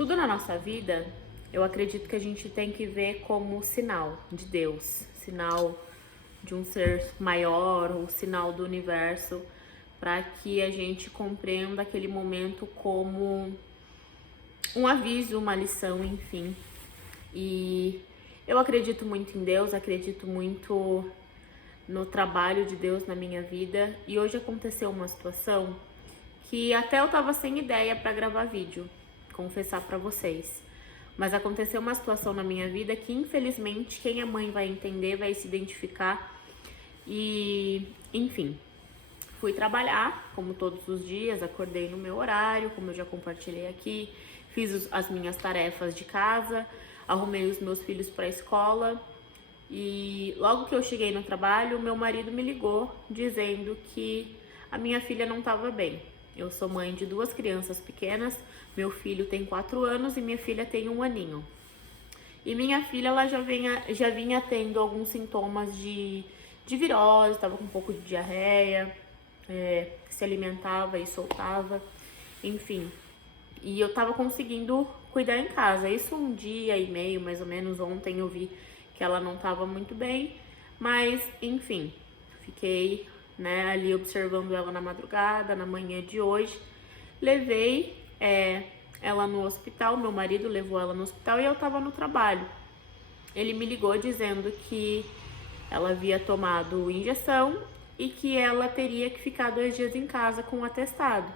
Tudo na nossa vida, eu acredito que a gente tem que ver como sinal de Deus, sinal de um ser maior, ou sinal do universo, para que a gente compreenda aquele momento como um aviso, uma lição, enfim. E eu acredito muito em Deus, acredito muito no trabalho de Deus na minha vida. E hoje aconteceu uma situação que até eu tava sem ideia para gravar vídeo, confessar para vocês. Mas aconteceu uma situação na minha vida que infelizmente quem é mãe vai entender, vai se identificar. E, enfim, fui trabalhar, como todos os dias, acordei no meu horário, como eu já compartilhei aqui, fiz as minhas tarefas de casa, arrumei os meus filhos para a escola. E logo que eu cheguei no trabalho, meu marido me ligou dizendo que a minha filha não estava bem. Eu sou mãe de 2 crianças pequenas, meu filho tem 4 anos e minha filha tem 1 aninho. E minha filha ela já vinha tendo alguns sintomas de virose, estava com um pouco de diarreia, se alimentava e soltava, enfim. E eu tava conseguindo cuidar em casa. Isso 1 dia e meio, mais ou menos. Ontem eu vi que ela não tava muito bem, mas enfim, fiquei, ali observando ela na madrugada, na manhã de hoje. Levei ela no hospital, meu marido levou ela no hospital e eu tava no trabalho. Ele me ligou dizendo que ela havia tomado injeção e que ela teria que ficar 2 dias em casa com o atestado.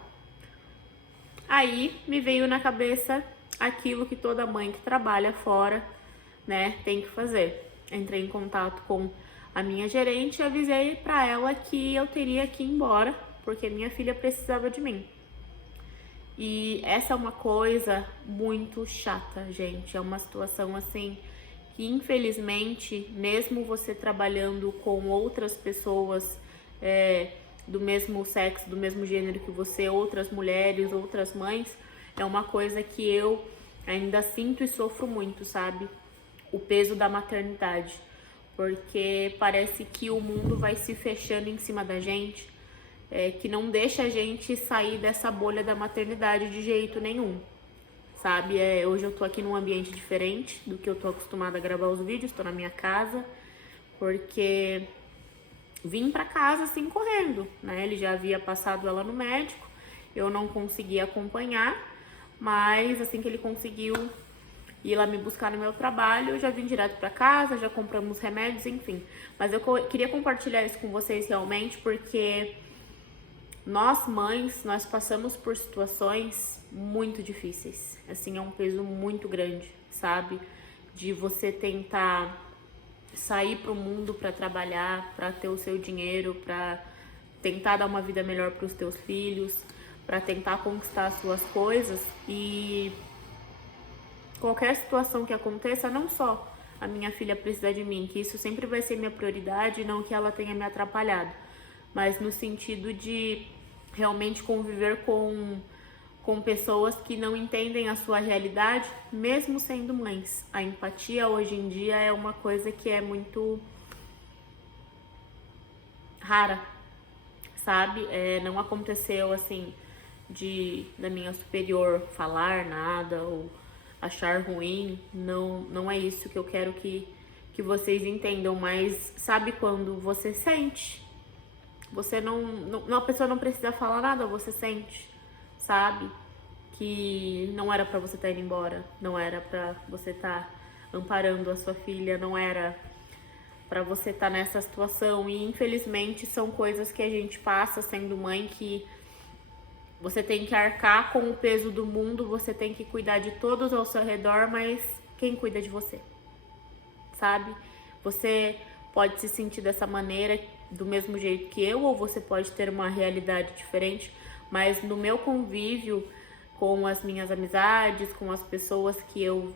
Aí me veio na cabeça aquilo que toda mãe que trabalha fora, tem que fazer. Entrei em contato com a minha gerente e avisei para ela que eu teria que ir embora, porque minha filha precisava de mim. E essa é uma coisa muito chata, gente. É uma situação assim que infelizmente, mesmo você trabalhando com outras pessoas do mesmo sexo, do mesmo gênero que você, outras mulheres, outras mães, é uma coisa que eu ainda sinto e sofro muito, sabe? O peso da maternidade, porque parece que o mundo vai se fechando em cima da gente, que não deixa a gente sair dessa bolha da maternidade de jeito nenhum, sabe? Hoje eu tô aqui num ambiente diferente do que eu tô acostumada a gravar os vídeos, tô na minha casa, porque vim pra casa assim correndo, Ele já havia passado ela no médico, eu não consegui acompanhar, mas assim que ele conseguiu ir lá me buscar no meu trabalho, eu já vim direto pra casa, já compramos remédios, enfim. Mas eu queria compartilhar isso com vocês realmente, porque nós mães, nós passamos por situações muito difíceis. Assim, é um peso muito grande, sabe? De você tentar sair pro mundo para trabalhar, para ter o seu dinheiro, para tentar dar uma vida melhor para os teus filhos, para tentar conquistar as suas coisas. E qualquer situação que aconteça, não só a minha filha precisa de mim, que isso sempre vai ser minha prioridade, não que ela tenha me atrapalhado, mas no sentido de realmente conviver com pessoas que não entendem a sua realidade, mesmo sendo mães. A empatia hoje em dia é uma coisa que é muito rara, sabe? Não aconteceu assim da minha superior falar nada ou achar ruim, não é isso que eu quero que vocês entendam, mas sabe quando você sente? Você a pessoa não precisa falar nada, você sente, sabe? Que não era pra você estar indo embora, não era pra você estar amparando a sua filha, não era pra você estar nessa situação. E infelizmente são coisas que a gente passa sendo mãe, que você tem que arcar com o peso do mundo, você tem que cuidar de todos ao seu redor, mas quem cuida de você? Sabe? Você pode se sentir dessa maneira, do mesmo jeito que eu, ou você pode ter uma realidade diferente, mas no meu convívio com as minhas amizades, com as pessoas que eu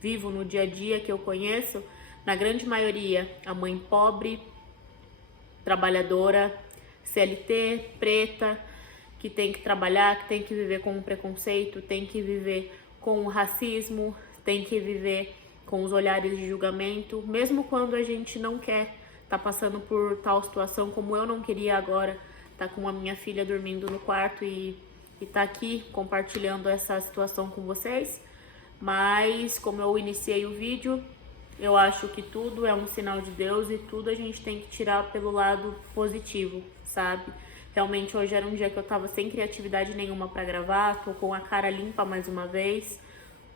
vivo no dia a dia, que eu conheço, na grande maioria, a mãe pobre, trabalhadora, CLT, preta, que tem que trabalhar, que tem que viver com o preconceito, tem que viver com o racismo, tem que viver com os olhares de julgamento, mesmo quando a gente não quer tá passando por tal situação, como eu não queria agora, tá com a minha filha dormindo no quarto e tá aqui compartilhando essa situação com vocês. Mas como eu iniciei o vídeo, eu acho que tudo é um sinal de Deus e tudo a gente tem que tirar pelo lado positivo, sabe? Realmente hoje era um dia que eu tava sem criatividade nenhuma pra gravar, tô com a cara limpa mais uma vez,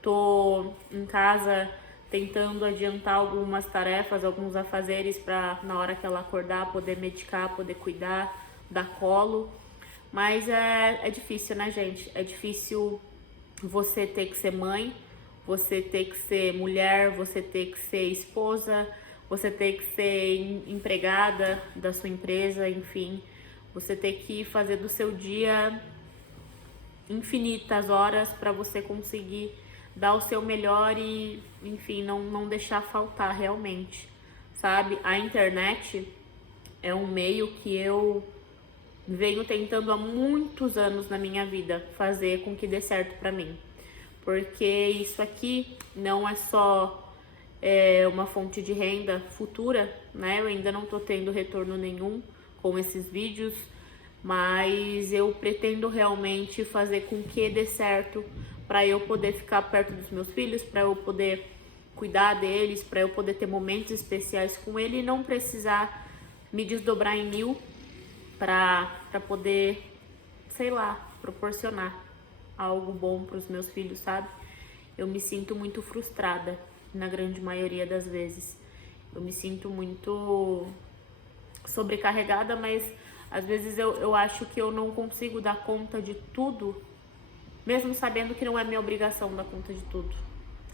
tô em casa tentando adiantar algumas tarefas, alguns afazeres pra na hora que ela acordar poder medicar, poder cuidar, dar colo. Mas é difícil, né, gente? É difícil você ter que ser mãe, você ter que ser mulher, você ter que ser esposa, você ter que ser empregada da sua empresa, enfim. Você ter que fazer do seu dia infinitas horas para você conseguir dar o seu melhor e, enfim, não deixar faltar realmente, sabe? A internet é um meio que eu venho tentando há muitos anos na minha vida fazer com que dê certo para mim. Porque isso aqui não é só uma fonte de renda futura, né? Eu ainda não tô tendo retorno nenhum com esses vídeos, mas eu pretendo realmente fazer com que dê certo para eu poder ficar perto dos meus filhos, para eu poder cuidar deles, para eu poder ter momentos especiais com ele e não precisar me desdobrar em mil para poder, sei lá, proporcionar algo bom para os meus filhos, sabe? Eu me sinto muito frustrada na grande maioria das vezes. Eu me sinto muito sobrecarregada, mas às vezes eu acho que eu não consigo dar conta de tudo, mesmo sabendo que não é minha obrigação dar conta de tudo.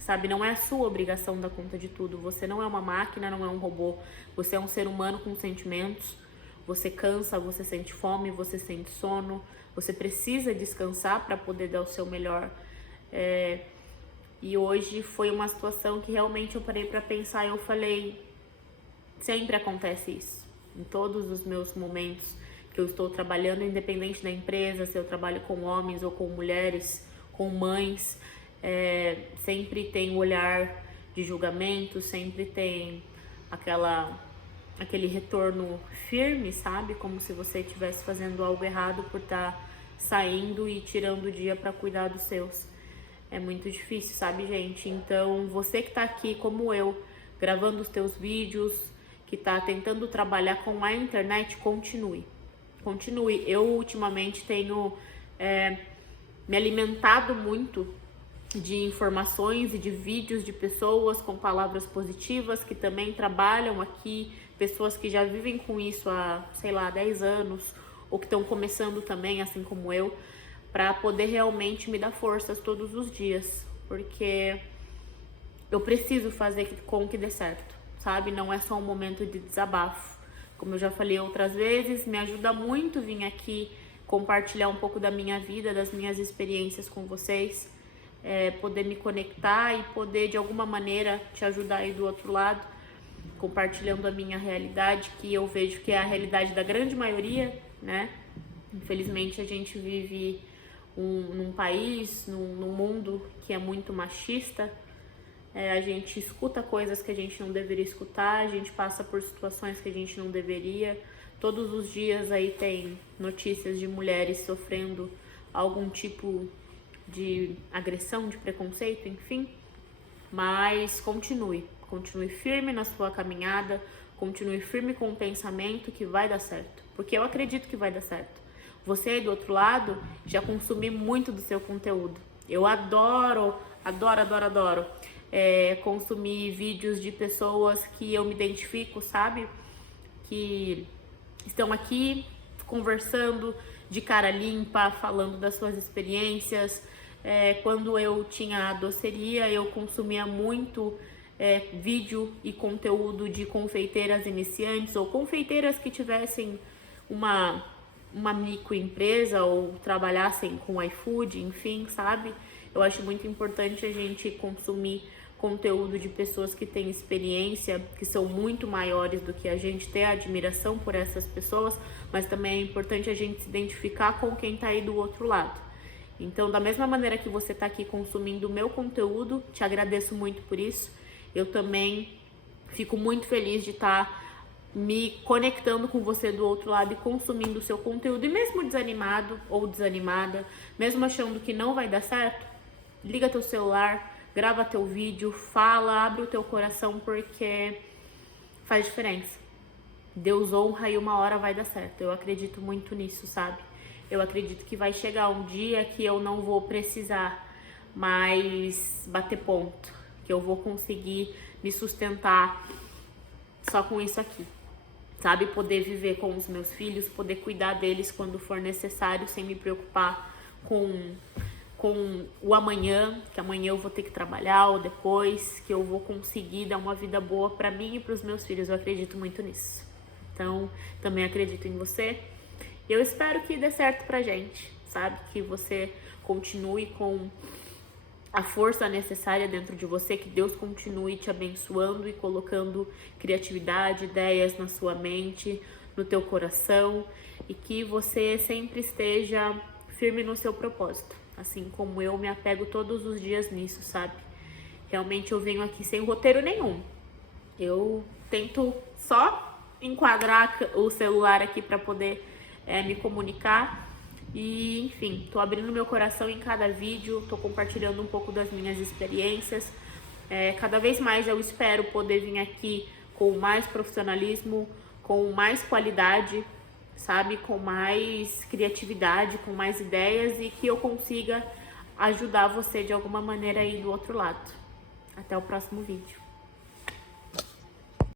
Sabe, não é a sua obrigação dar conta de tudo. Você não é uma máquina, não é um robô. Você é um ser humano com sentimentos. Você cansa, você sente fome, você sente sono. Você precisa descansar para poder dar o seu melhor. E hoje foi uma situação que realmente eu parei para pensar e eu falei, sempre acontece isso. Em todos os meus momentos que eu estou trabalhando, independente da empresa, se eu trabalho com homens ou com mulheres, com mães, sempre tem o olhar de julgamento, sempre tem aquele retorno firme, sabe? Como se você estivesse fazendo algo errado por estar saindo e tirando o dia para cuidar dos seus. É muito difícil, sabe, gente? Então, você que tá aqui como eu, gravando os teus vídeos, que tá tentando trabalhar com a internet, continue. Continue. Eu, ultimamente, tenho me alimentado muito de informações e de vídeos de pessoas com palavras positivas que também trabalham aqui, pessoas que já vivem com isso há, sei lá, 10 anos, ou que estão começando também, assim como eu, para poder realmente me dar forças todos os dias, porque eu preciso fazer com que dê certo, sabe? Não é só um momento de desabafo. Como eu já falei outras vezes, me ajuda muito vir aqui compartilhar um pouco da minha vida, das minhas experiências com vocês, poder me conectar e poder de alguma maneira te ajudar aí do outro lado, compartilhando a minha realidade, que eu vejo que é a realidade da grande maioria, né? Infelizmente a gente vive num país, num mundo que é muito machista. A gente escuta coisas que a gente não deveria escutar, a gente passa por situações que a gente não deveria. Todos os dias aí tem notícias de mulheres sofrendo algum tipo de agressão, de preconceito, enfim. Mas continue firme na sua caminhada, continue firme com o pensamento que vai dar certo, porque eu acredito que vai dar certo. Você aí do outro lado já consumi muito do seu conteúdo. Eu adoro consumir vídeos de pessoas que eu me identifico, sabe? Que estão aqui conversando de cara limpa, falando das suas experiências. Quando eu tinha a doceria, eu consumia muito vídeo e conteúdo de confeiteiras iniciantes ou confeiteiras que tivessem uma microempresa ou trabalhassem com iFood, enfim, sabe? Eu acho muito importante a gente consumir conteúdo de pessoas que têm experiência, que são muito maiores do que a gente, ter admiração por essas pessoas, mas também é importante a gente se identificar com quem tá aí do outro lado. Então, da mesma maneira que você tá aqui consumindo o meu conteúdo, te agradeço muito por isso. Eu também fico muito feliz de estar me conectando com você do outro lado e consumindo o seu conteúdo. E mesmo desanimado ou desanimada, mesmo achando que não vai dar certo, liga teu celular, grava teu vídeo, fala, abre o teu coração, porque faz diferença. Deus honra e uma hora vai dar certo. Eu acredito muito nisso, sabe? Eu acredito que vai chegar um dia que eu não vou precisar mais bater ponto, que eu vou conseguir me sustentar só com isso aqui, sabe? Poder viver com os meus filhos, poder cuidar deles quando for necessário, sem me preocupar com o amanhã, que amanhã eu vou ter que trabalhar, ou depois, que eu vou conseguir dar uma vida boa pra mim e pros meus filhos. Eu acredito muito nisso. Então, também acredito em você. Eu espero que dê certo pra gente, sabe? Que você continue com a força necessária dentro de você, que Deus continue te abençoando e colocando criatividade, ideias na sua mente, no teu coração, e que você sempre esteja firme no seu propósito, assim como eu me apego todos os dias nisso, sabe? Realmente eu venho aqui sem roteiro nenhum. Eu tento só enquadrar o celular aqui para poder me comunicar. E, enfim, tô abrindo meu coração em cada vídeo, tô compartilhando um pouco das minhas experiências. Cada vez mais eu espero poder vir aqui com mais profissionalismo, com mais qualidade, sabe? Com mais criatividade, com mais ideias, e que eu consiga ajudar você de alguma maneira aí do outro lado. Até o próximo vídeo.